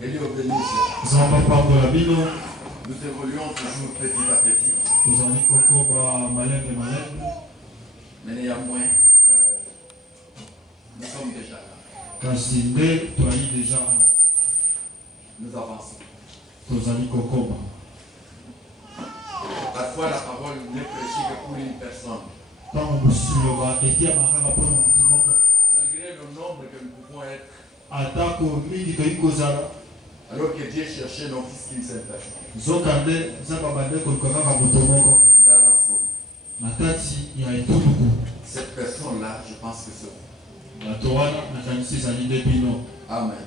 Que Dieu bénisse. Nous évoluons toujours petit à petit. Mais néanmoins, nous sommes déjà là. Nous avançons. Parfois la parole n'est prêchée que pour une personne. Malgré le nombre que nous pouvons être, alors que Dieu cherchait nos fils qu'une seule personne. Dans la foule. Cette personne-là, je pense que c'est vous. Amen.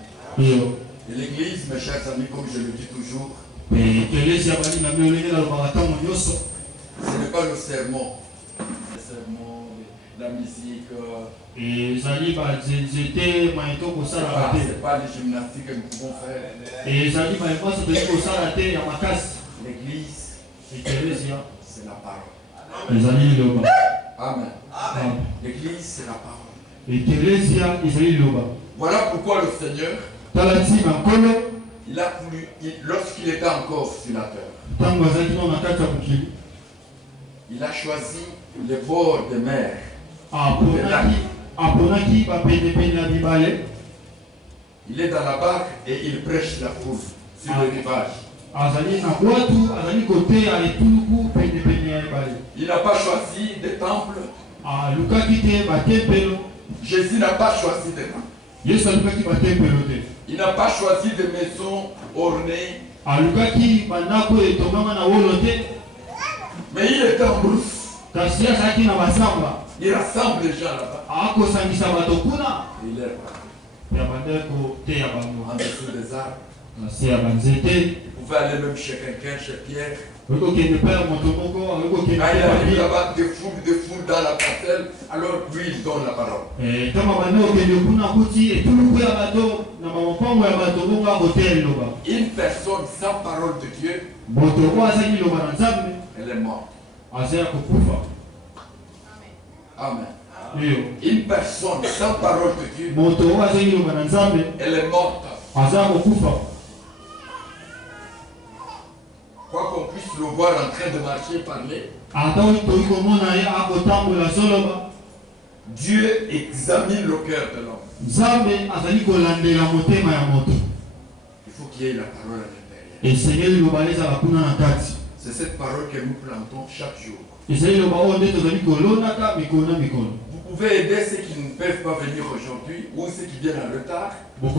Et l'église, mes chers amis, comme je le dis toujours, ce n'est pas le sermon. Le sermon, la musique. C'est pas les gymnastiques que nous pouvons faire. L'église, c'est la parole. Amen. L'église, c'est la parole. Voilà pourquoi le Seigneur, il a voulu, lorsqu'il était encore sur la terre, il a choisi les bords des mers, des lacs. Il est dans la barque et il prêche la foule sur le rivage. Il n'a pas choisi des temples. Jésus n'a pas choisi des temples. Il n'a pas choisi des maisons ornées. Mais il est en brousse. Il rassemble les gens là-bas. Il est là. En dessous des arbres. Vous pouvez aller même chez quelqu'un, chez Pierre. Quand il arrive là-bas, des foules dans la parcelle, alors lui il donne la parole. Une personne sans parole de Dieu, elle est morte. Amen. Une personne sans parole de Dieu, elle est morte. Quoi qu'on puisse le voir en train de marcher, parler, Dieu examine le cœur de l'homme. Il faut qu'il y ait la parole à l'intérieur. C'est cette parole que nous plantons chaque jour. Vous pouvez aider ceux qui ne peuvent pas venir aujourd'hui ou ceux qui viennent en retard. Vous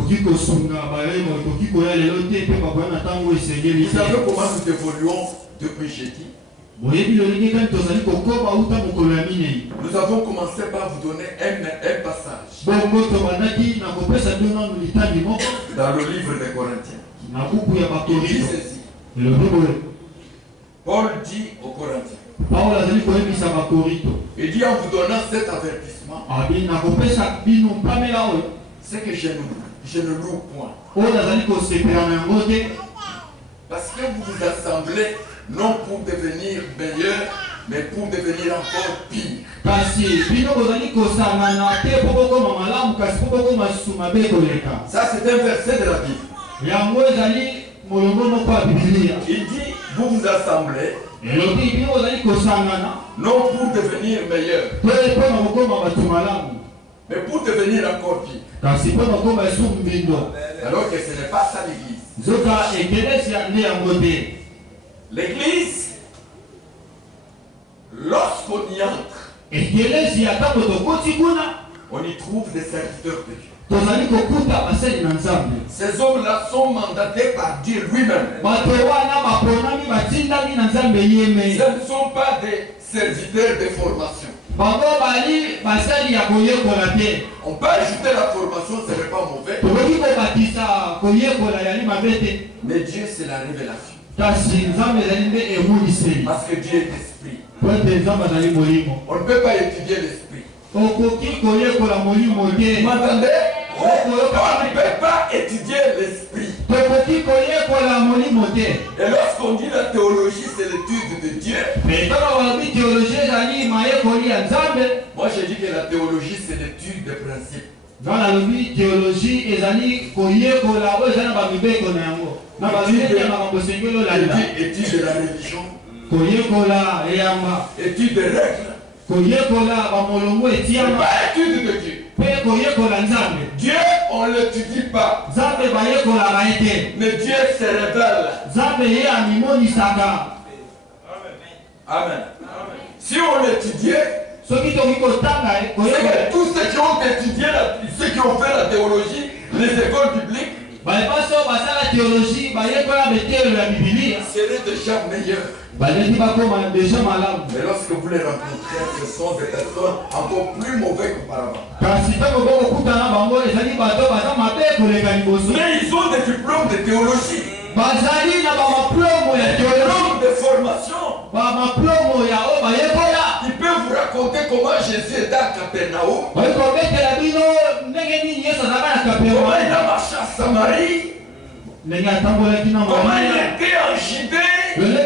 savez comment nous évoluons depuis jeudi? Nous avons commencé par vous donner un passage dans le livre des Corinthiens. Il dit ceci. Paul dit aux Corinthiens. Il dit en vous donnant cet avertissement, c'est que je ne loue point. Parce que vous vous assemblez non pour devenir meilleur, mais pour devenir encore pire. Ça c'est un verset de la Bible. Il dit vous vous assemblez non pour devenir meilleur, mais pour devenir encore pire. Alors que ce n'est pas ça l'église. L'église, lorsqu'on y entre, on y trouve des serviteurs de Dieu. Ces hommes-là sont mandatés par Dieu lui-même. Ce ne sont pas des serviteurs de formation. On peut ajouter la formation, ce n'est pas mauvais. Mais Dieu, c'est la révélation. Parce que Dieu est esprit. On ne peut pas étudier l'esprit. Vous m'entendez? On ne peut pas étudier l'esprit. Et lorsqu'on dit la théologie, c'est l'étude de Dieu. Moi, je dis que la théologie, c'est l'étude des principes. Dans la théologie, ezali koyekola o ezana ba mibeko na yango. Na ba mibeko ya makambo sengelo la étude de la religion. Koyekola eyamba. Étude des règles. Koyekola ba molongo etiama. Pas étude de Dieu. Pe koyekola nzambe. Dieu, on ne l'étudie pas. Nzambe ba yekola ba ete. Mais Dieu se révèle. Nzambe ye amimoni saka. Amen. Si on l'étudiait, c'est que tous ceux qui ont étudié, ceux qui ont fait la théologie, les écoles bibliques, seraient déjà meilleurs. Mais lorsque vous les rencontrez, ce sont des personnes encore plus mauvaises qu'auparavant. Mais ils ont des diplômes de théologie. Diplôme de formation. Ils peuvent vous raconter comment Jésus était à Capernaum. Comment il a marché à Samarie. Comment il était en Judée. Comment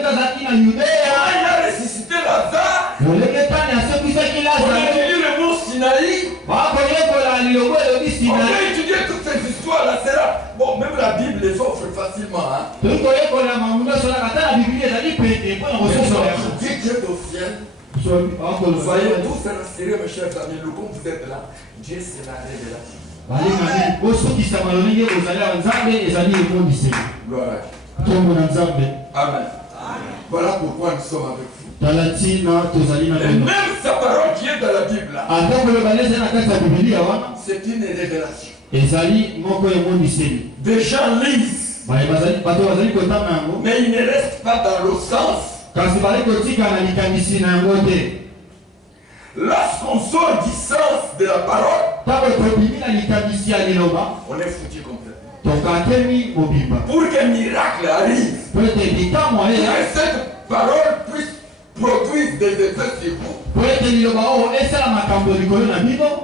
il a ressuscité Lazare. On étudie le mont Sinaï. On peut étudier toutes ces histoires là. Bon, même la Bible les offre facilement. Hein? Dieu au ciel. Soyez tous rassurés, mes chers amis. Le coup vous êtes là. Dieu c'est la révélation. Amen. Voilà pourquoi nous sommes avec vous. Et même sa parole qui est dans la Bible, c'est une révélation. Des gens lisent, mais ils ne restent pas dans le sens. Lorsqu'on sort du sens de la parole, on est foutu complètement. Pour qu'un miracle arrive, pour que cette parole puisse produire des effets sur vous,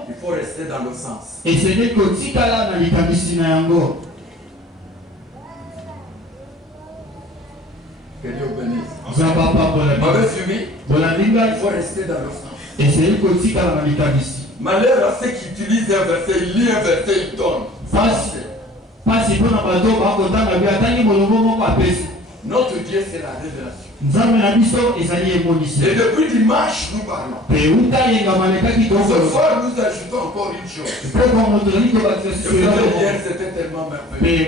il faut rester dans le sens. Que Dieu bénisse. Vous m'avez suivi? Il faut rester dans le sens. Malheur à ceux qui utilisent un verset, ils lisent un verset, ils donnent. Notre Dieu, c'est la révélation. Et depuis dimanche, nous parlons. Ce soir, nous ajoutons encore une chose. Hier, c'était tellement merveilleux.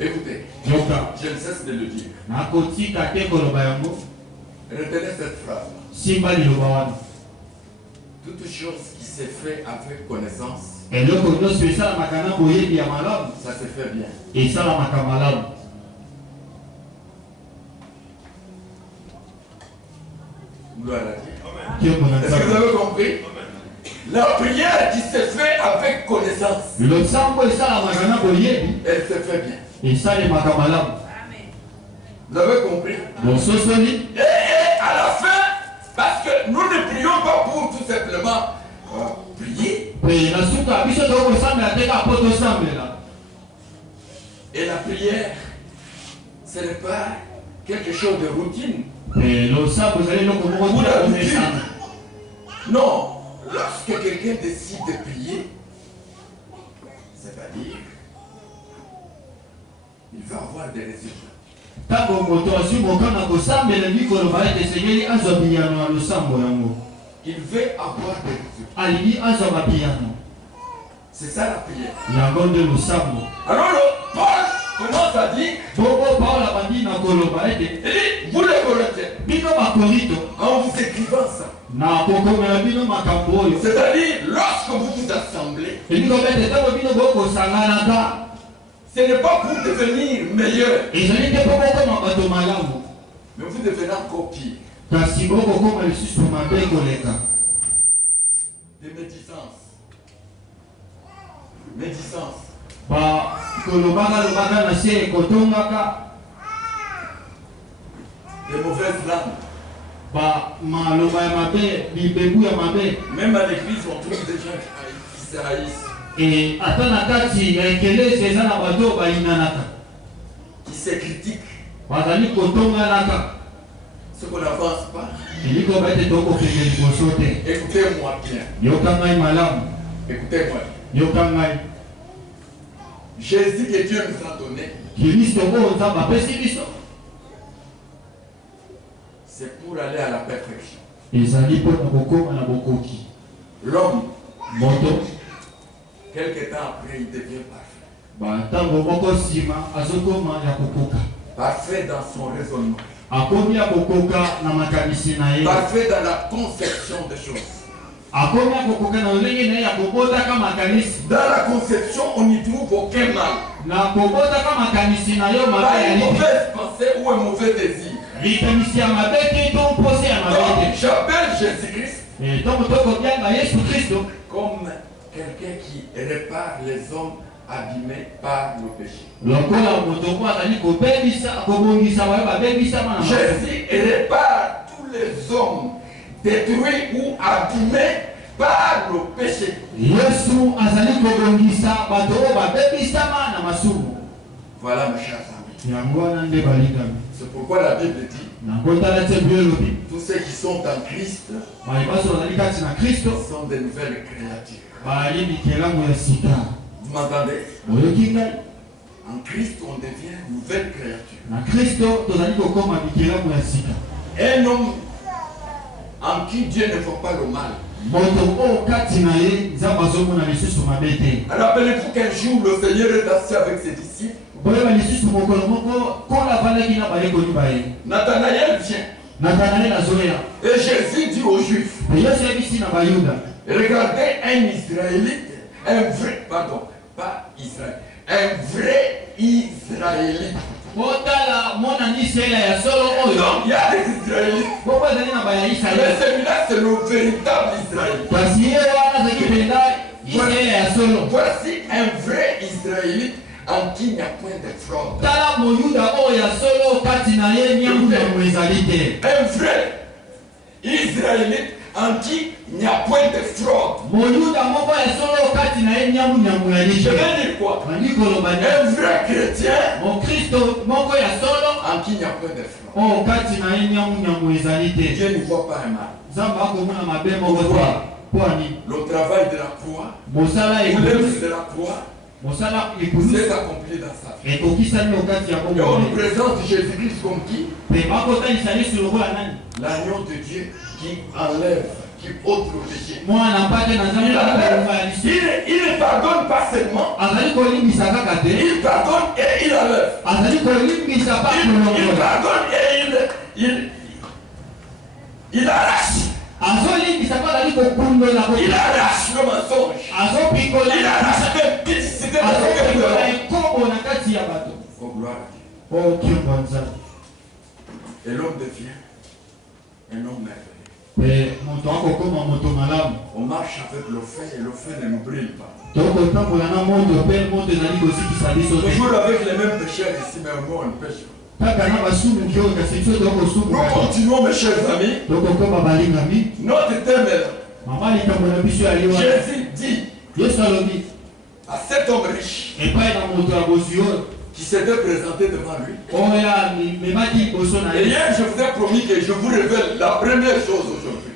Écoutez, je ne cesse de le dire. Retenez cette phrase. Toute chose qui s'est fait avec connaissance, ça se fait bien. Gloire à Dieu. Est-ce que vous avez compris? La prière qui se fait avec connaissance, elle se fait bien. Vous avez compris? Et à la fin, parce que nous ne prions pas pour tout simplement prier. Et la prière, ce n'est pas quelque chose de routine. Non, lorsque quelqu'un décide de prier, c'est-à-dire, il va avoir des résultats. Il veut avoir des résultats. C'est ça la prière. Alors Paul commence à dire, il dit, vous les Corinthiens, en vous écrivant ça, c'est-à-dire lorsque vous vous assemblez, ce n'est pas pour devenir meilleur, mais vous devenez encore pire. De médisance. Des mauvaises langues. Même à l'église, on trouve des gens qui se haïssent. Qui se critiquent. Ce qu'on n'avance pas. Écoutez-moi. bien. Écoutez-moi. Yokangai. Jésus que Dieu nous a donné, c'est pour aller à la perfection. L'homme, quelque temps après, il devient parfait. Parfait dans son raisonnement. Parfait dans la conception des choses. Dans la conception, on n'y trouve aucun mal. Pas une mauvaise pensée ou un mauvais désir. Donc, j'appelle Jésus-Christ comme quelqu'un qui répare les hommes abîmés par le péché. Jésus répare tous les hommes détruits ou abîmés par le péché. Voilà mes chers amis. C'est pourquoi la Bible dit tous ceux qui sont en Christ sont des nouvelles créatures. Vous m'entendez? En Christ, on devient une nouvelle créature. Un homme en qui Dieu ne fait pas le mal. Rappelez-vous qu'un jour, le Seigneur est assis avec ses disciples. Nathanaël vient. Et Jésus dit aux Juifs, regardez un Israélite, un vrai Israélite. Donc il y a des Israélites. Mais celui-là, c'est le véritable Israélite. Voici un vrai Israélite en qui il n'y a point de fraude. Un vrai Israélite en qui il n'y a point de fraude. Je vais dire quoi? Un vrai chrétien en qui il n'y a point de fraude. Dieu ne voit pas un mal. Le travail de la croix, l'œuvre de la croix, c'est accompli dans sa vie. Et on nous présente Jésus-Christ comme qui? L'agneau de Dieu qui enlève, qui ôte le péché. Il pardonne pas seulement. Il pardonne et il enlève. Il pardonne et il arrache. Il arrache le mensonge. Il arrache même publicité de oh, gloire à Dieu. Et l'homme devient un homme merveilleux. On marche avec le feu et le feu ne nous brille pas. Toujours avec les mêmes pécheurs ici, mais au moins on pêche. Nous continuons, mes chers amis. Notre thème est là. Jésus dit à cet homme riche qui s'était présenté devant lui. Et hier, je vous ai promis que je vous révèle la première chose aujourd'hui.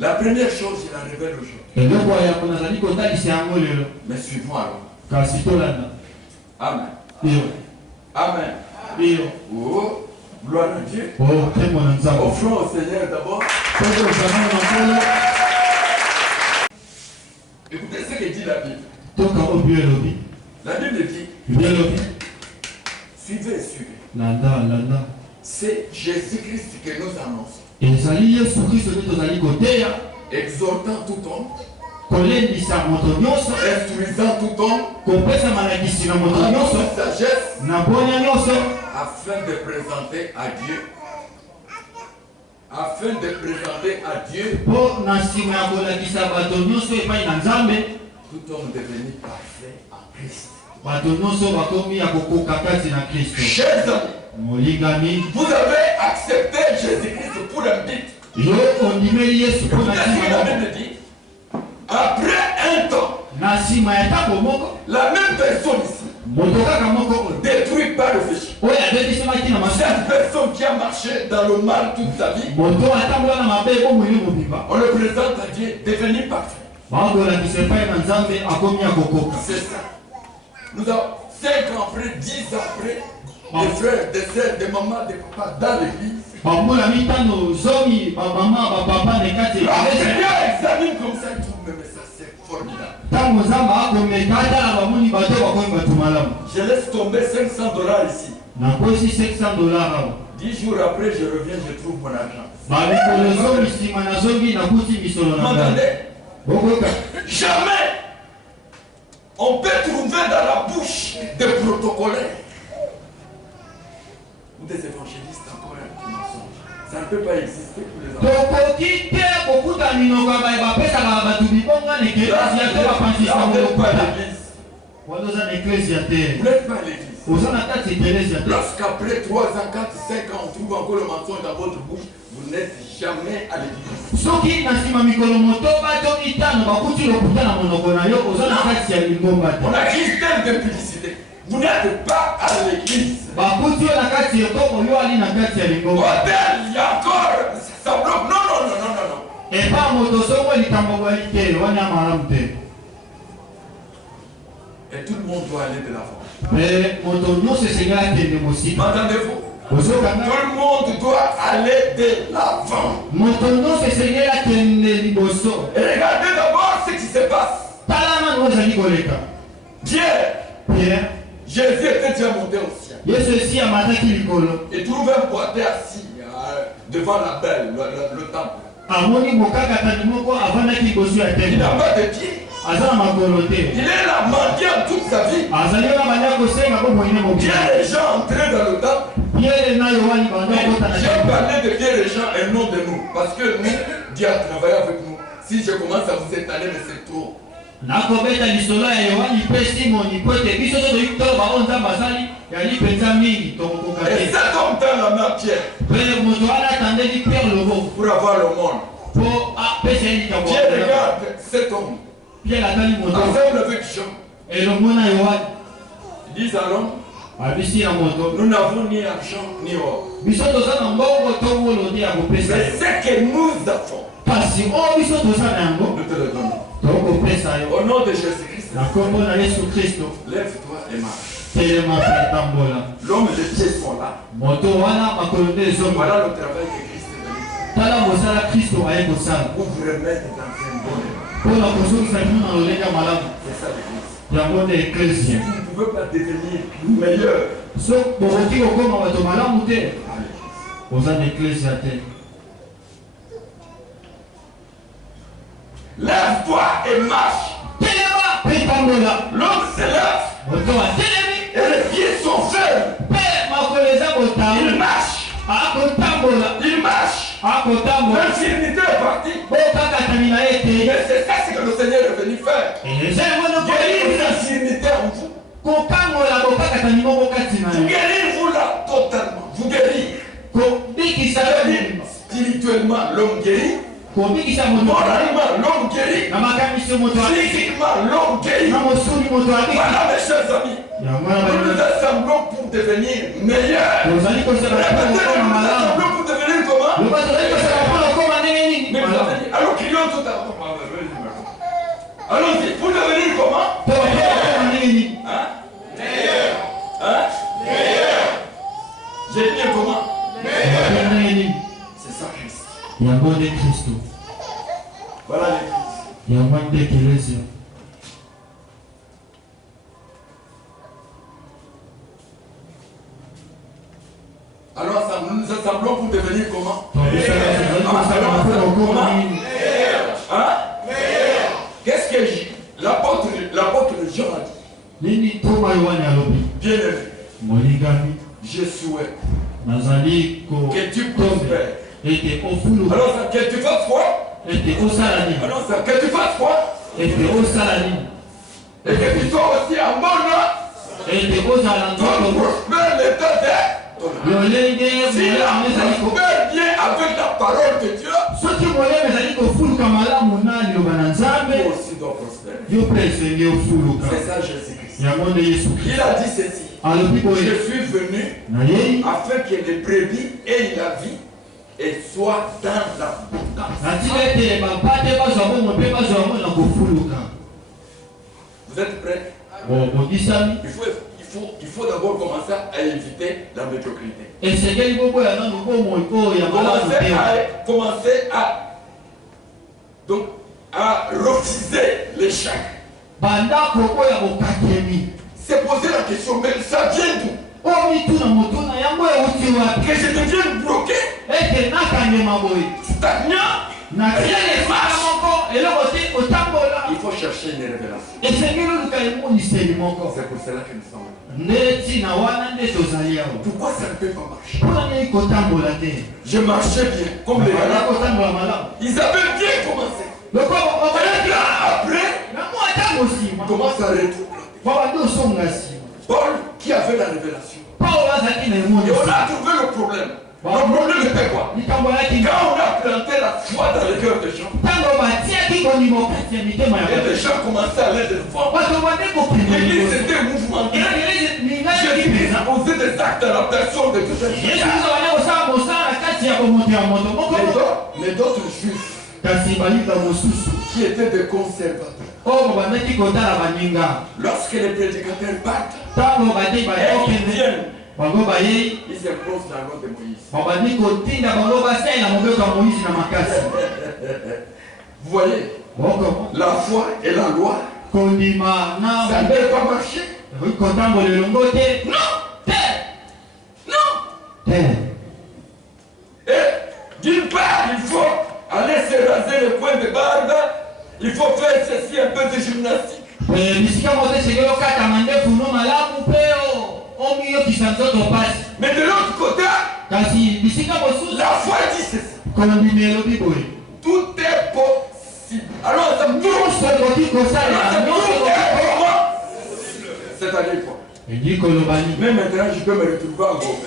La première chose, il la révèle aujourd'hui. Mais suivons alors. Amen. Amen. Oh, gloire à Dieu. Offrons au Seigneur d'abord. Écoutez ce que dit la Bible. La Bible dit, suivez. C'est Jésus-Christ que nous annonçons. Exhortant tout homme, instruisant tout homme, en sagesse, afin de présenter à Dieu tout homme devenu parfait en Christ. Chers amis, vous avez accepté Jésus-Christ pour un but. La Bible dit, après un temps, la même personne ici, détruite par le péché, Cette personne qui a marché dans le mal toute sa vie, on le présente à Dieu, devenir parfait. C'est ça. Nous avons 5 ans après, 10 ans après, des frères, des sœurs, des mamans, des papas dans l'église. Seigneur examine comme ça, il trouve même ça, c'est formidable. Je laisse tomber $500 ici. 10 jours après, je reviens, je trouve mon argent. M'entendez? Jamais on peut trouver dans la bouche des protocolaires ou des évangélistes encore un petit mensonge. Ça ne peut pas exister pour les enfants. Vous n'êtes pas à l'église. Lorsqu'après 3 ans, 4, 5 ans, on trouve encore le mensonge dans votre bouche, vous n'êtes jamais à l'église. On a Christelle de publicité. Vous n'êtes pas à l'église. Hôtel, il y a encore. Ça bloque. Non. Et tout le monde doit aller de l'avant. M'entendez-vous? Tout le monde doit aller de l'avant. Et regardez d'abord ce qui se passe. Pierre, Jésus était déjà monté au ciel. Et trouve un boité assis devant la belle, le temple. Il n'a pas de pied. Il est là mendiant toute sa vie. Pierre et Jean entraient dans le temple. J'ai parlé de Pierre et Jean et non de nous. Parce que nous, Dieu a travaillé avec nous. Si je commence à vous étaler, mais c'est trop. Et cet homme tend la main à Pierre pour avoir le monde. Pierre regarde cet homme. Ensemble avec Jean. Ils disent à l'homme, nous n'avons ni argent ni or. Mais ce que nous avons, nous te le donnons. Au nom de Jésus-Christ, lève-toi et marche. L'homme et les pieds sont là. Voilà le travail que Christ est venu. Pour vous remettre dans un bon état. C'est ça l'église. Si vous ne pouvez pas devenir meilleur, lève-toi et marche. L'homme se lève et les pieds sont fermes. Il marche. Il marche. L'infirmité est partie. Mais c'est ça ce que le Seigneur est venu faire. Guérir l'infirmité en vous. Guérir vous là totalement. Vous guérir. Spirituellement, l'homme guérit. Moralement, l'homme guérit. Physiquement, l'homme guérit. Voilà mes chers amis. Nous nous assemblons pour devenir meilleurs. Nous nous assemblons pour devenir comment? Alors crions tout à l'heure. Allons-y, pour devenir comment? Hein? Meilleur. Hein? Meilleur. J'ai dit comment? Meilleur. C'est ça Christ. Voilà l'église. Alors nous nous assemblons pour devenir comment? Hein? Qu'est-ce que l'apôtre Jean a dit? Bien aimé, je souhaite que tu prospères. Alors que tu fasses quoi? Alors que tu fasses quoi? Et que tu sois aussi en bon ordre. Ton prospère l'état d'être. Si la prospère bien avec la parole de Dieu, toi aussi dois prospérer. C'est ça Jésus-Christ. Il a dit ceci. Je suis venu afin que les brebis aient la vie et soient dans l'abondance. Vous êtes prêts? Il faut d'abord commencer à éviter la médiocrité. Commencer à refuser l'échec. C'est poser la question, mais ça vient d'où? Que je devienne bloqué, stagnant, il faut chercher une révélation. C'est pour cela que nous sommes là. Pourquoi ça ne peut pas marcher? Je marchais bien, comme les malades. Ils avaient bien commencé. Après, on commence à retrouver. Paul qui avait la révélation. Et on a trouvé le problème. Le problème était quoi? Quand on a planté la foi dans le cœur des gens, et les gens commençaient à aller devant. L'église était mouvementée. Jésus posait des actes à la personne de tout ça. Mais d'autres juifs qui étaient des conservateurs, lorsque les prédicateurs partent, ils viennent. Ils imposent la loi de Moïse. Vous voyez, la foi et la loi, ça ne peut pas marcher. Non. Et d'une part, il faut aller se raser le coin de barbe. Il faut faire ceci, un peu de gymnastique. Mais de l'autre côté, la foi dit ceci. Tout est possible. Alors, ça me c'est-à-dire quoi? Mais maintenant, je peux me retrouver en Gombe.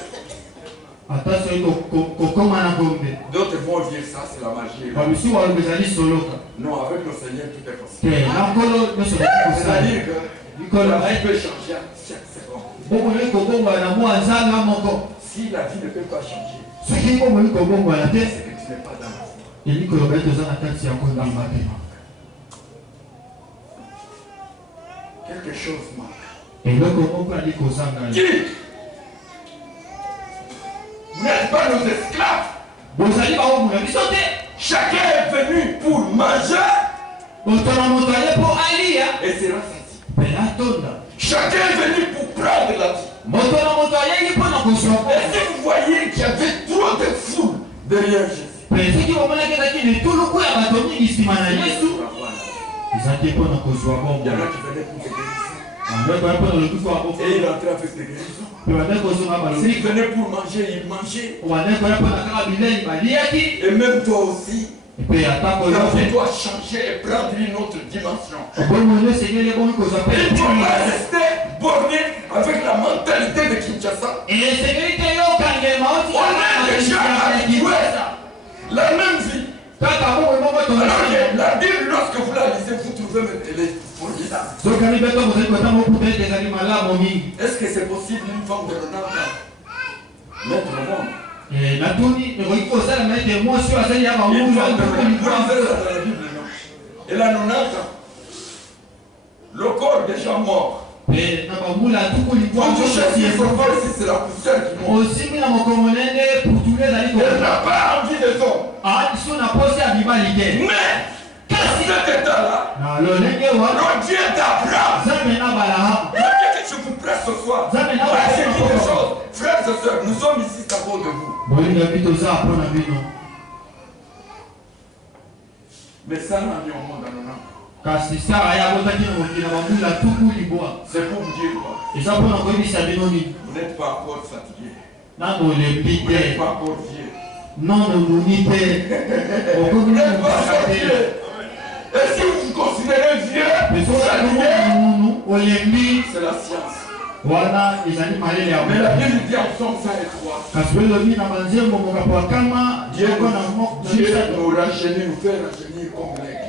D'autres vont dire ça, c'est la magie. Non, avec le Seigneur, tout est possible. C'est-à-dire que la vie peut changer à chaque seconde. Si la vie ne peut pas changer, c'est que tu n'es pas dans la foi. Quelque chose manque. Qui? Vous n'êtes pas nos esclaves. Chacun est venu pour manger et sera saisi. Chacun est venu pour prendre la vie. Et si vous voyez qu'il y avait trop de foule derrière Jésus, il y en a qui venaient pour des guérisons. Et il entrait avec des guérisons. S'il venait pour manger, il mangeait. Et même toi aussi, tu dois changer et prendre une autre dimension. Et il ne faut pas rester borné avec la mentalité de Kinshasa. On a déjà habitué la même vie. Alors la Bible, lorsque vous la lisez, vous trouvez elle est formidable. Est-ce que c'est possible une femme de 90 ans mettre le monde? Et la elle a 90 ans. Le corps déjà mort. Quand tu cherches son corps ici, c'est la poussière qui monte. Elle n'a pas envie des hommes. Mais dans cet état-là, le Dieu d'Abraham, le Dieu que je vous presse ce soir, moi j'ai dit des choses. Frères et sœurs, nous sommes ici à cause de vous. Mais ça n'a mis au monde dans nos noms. C'est pour vous dire quoi? Vous n'êtes pas encore fatigué. Vous n'êtes pas encore vieux. Vous n'êtes pas encore vieux. Et si vous vous considérez vieux, c'est la science. Mais la Bible dit en Somme 103. Dieu nous rajeunit, nous fait rajeunir comme l'aigle.